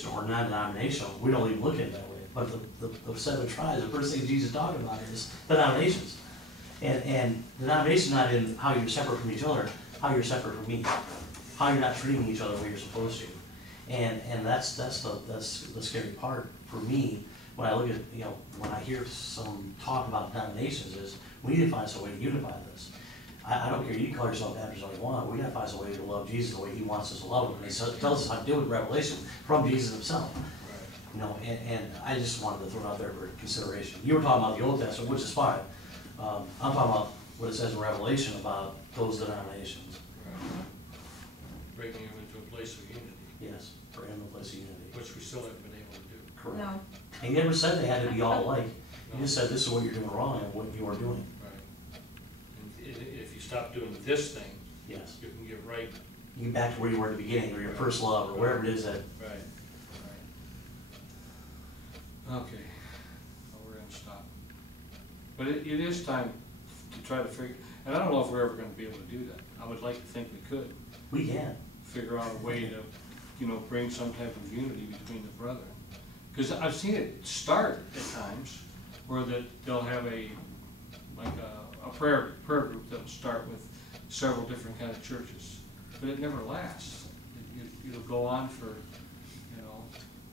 denomination or non-denominational, we don't even look at it that way. But the 7 tribes, the first thing Jesus talked about is denominations. And denomination not in how you're separate from each other, how you're separate from me, how you're not treating each other the way you're supposed to. And that's the scary part for me when I look at, when I hear some talk about denominations is we need to find some way to unify this. I don't care, you can call yourself Baptist all you want, we gotta find some way to love Jesus the way he wants us to love him. And he tells us how to do it in Revelation from Jesus himself. And I just wanted to throw it out there for consideration. You were talking about the Old Testament, which is fine. I'm talking about what it says in Revelation about those denominations. Right. Bringing him into a place of unity. Yes, bring him to a place of unity. Which we still haven't been able to do. Correct. No. And he never said they had to be all alike. He just said this is what you're doing wrong and what you are doing. Right. And if you stop doing this thing, Yes. you can get right. You get back to where you were at the beginning, or your first love, or wherever it is that. Right. Right. Okay. Well, we're gonna stop. But it is time to try to figure, and I don't know if we're ever gonna be able to do that. I would like to think we could. We can. Figure out a way to, bring some type of unity between the brethren. Because I've seen it start at times where they'll have a prayer group that'll start with several different kind of churches, but it never lasts. It'll go on for,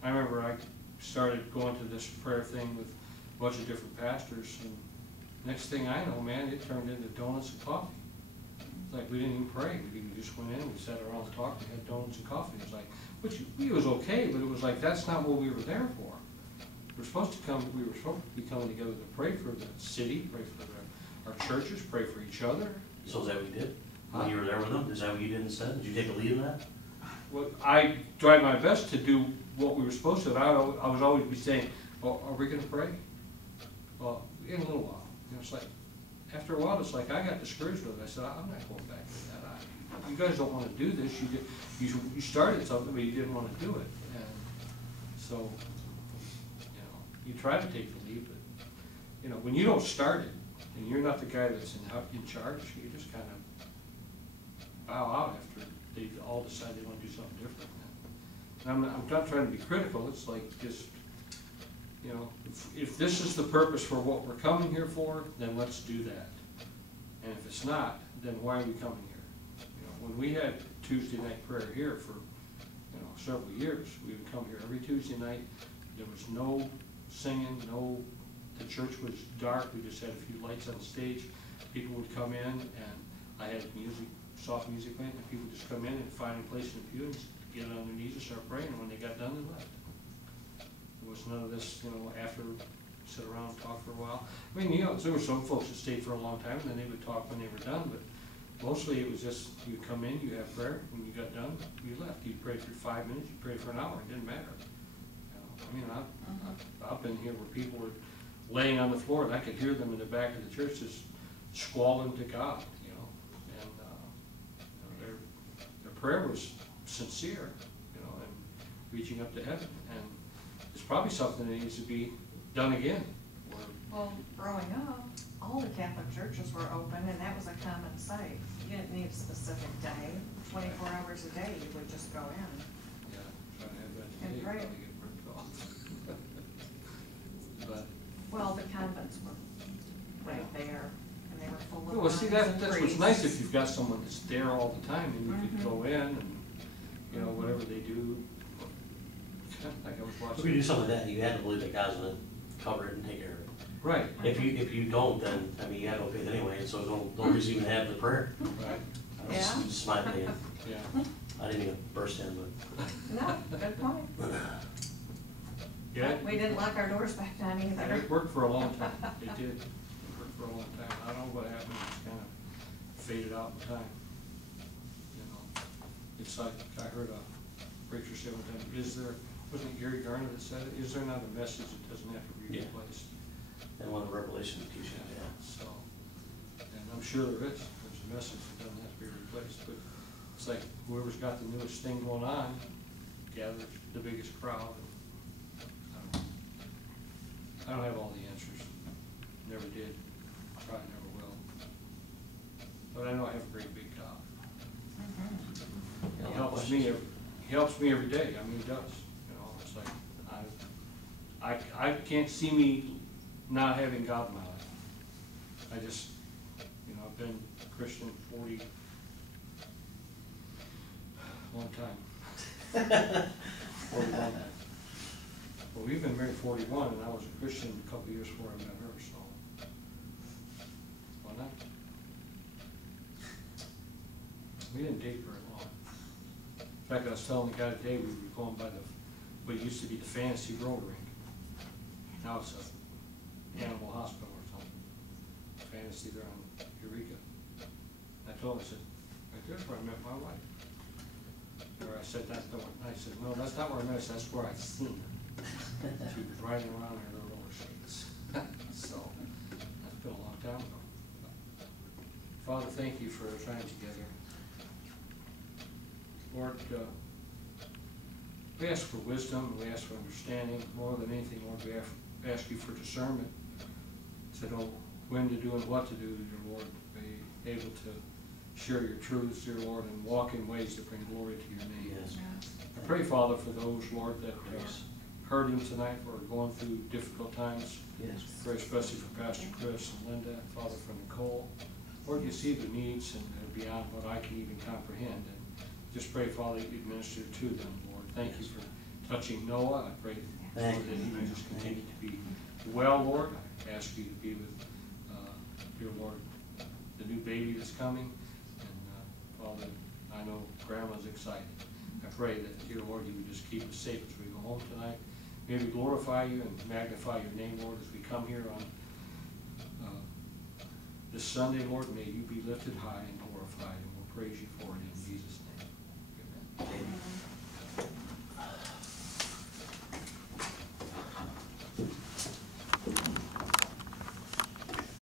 I remember I started going to this prayer thing with a bunch of different pastors, and next thing I know, man, it turned into donuts and coffee. It's like we didn't even pray. We just went in, we sat around and talked, and had donuts and coffee. It was like, it was okay, but it was like, that's not what we were there for. We were supposed to be coming together to pray for the city, pray for our churches, pray for each other. So is that what you did? When you were there with them? Is that what you did instead? Did you take a lead in that? Well, I tried my best to do what we were supposed to. I was always be saying, well, are we going to pray? Well, in a little while. It's like, after a while, it's like I got discouraged with it. I said, I'm not going back to that. You guys don't want to do this. You started something, but you didn't want to do it. And so, you try to take the lead, but when you don't start it, and you're not the guy that's in charge, you just kind of bow out after they all decide they want to do something different. And I'm not trying to be critical. It's like just, if this is the purpose for what we're coming here for, then let's do that. And if it's not, then why are we coming here? When we had Tuesday night prayer here for several years, we would come here every Tuesday night. There was no singing, the church was dark. We just had a few lights on the stage. People would come in, and I had music, soft music playing, and people just come in and find a place in the pew and get on their knees and start praying. And when they got done, they left. There was none of this, after sit around and talk for a while. I mean, there were some folks that stayed for a long time, and then they would talk when they were done, but mostly it was just, you come in, you have prayer, when you got done, you left. You prayed for 5 minutes, you prayed for an hour, it didn't matter. I've been here where people were laying on the floor, and I could hear them in the back of the church just squalling to God, and their prayer was sincere, and reaching up to heaven. And it's probably something that needs to be done again. Well, growing up, all the Catholic churches were open, and that was a common sight. You didn't need a specific day. 24 hours a day, you would just go in. Yeah, trying to have that And today, pray. probably get ripped off. But Well, the convents were right there, and they were full of well, see, nuns and that's what's priests. nice if you've got someone that's there all the time, and you could Mhm. go in and, whatever they do. Like I was If watching. you do something like that, you have to believe that God's going to cover it and take care of it. Right, If you don't, then, you have no faith anyway, and so don't reason even have the prayer. right, That's Yeah. just my opinion. yeah. I didn't even burst in, but. No, good point. Yeah, We didn't lock our doors back then and either. it worked for a long time. It did. It worked for a long time. I don't know what happened. It's kind of faded out in time. It's like, I heard a preacher say one time, wasn't it Gary Garner that said it? Is there not a message that doesn't have to be Yeah. replaced? And one of the Revelation teachings, yeah. So, and I'm sure there is. There's a message that doesn't have to be replaced, but it's like whoever's got the newest thing going on gathers the biggest crowd. I don't have all the answers. Never did. Probably never will. But I know I have a great big God. Mhm. Yeah, He helps me every day. I mean, he does. like, I can't see me not having God in my life. I just, I've been Christian 40, long time. 41. Well, we've been married 41, and I was a Christian a couple years before I met her, so why not? We didn't date very long. In fact, I was telling the guy today, we were going by what used to be the Fantasy Road Rink. Now it's a animal hospital or something. Fantasy there on Eureka. I told him, I said, right there's where I met my wife. Or I said, I said, no, that's not where I met her, that's where I seen her. She was riding around in her roller skates. So, that's been a long time ago. Father, thank you for our time together. Lord, we ask for wisdom, we ask for understanding. More than anything, Lord, we ask you for discernment to know when to do and what to do, dear Lord. Be able to share your truths, dear Lord, and walk in ways that bring glory to your name. Yes. I pray, Father, for those, Lord, that are hurting tonight or going through difficult times. Yes. Pray especially for Pastor Chris and Linda, Father, for Nicole. Lord, you see the needs and they're beyond what I can even comprehend. And just pray, Father, that you minister to them, Lord. Thank you for touching Noah. I pray, Lord, that he may just continue to be well, Lord. I ask you to be with, dear Lord, the new baby that's coming. And, Father, I know Grandma's excited. I pray that, dear Lord, you would just keep us safe as we go home tonight. May we glorify you and magnify your name, Lord, as we come here on this Sunday, Lord. May you be lifted high and glorified, and we'll praise you for it in Jesus' name. Amen. Amen.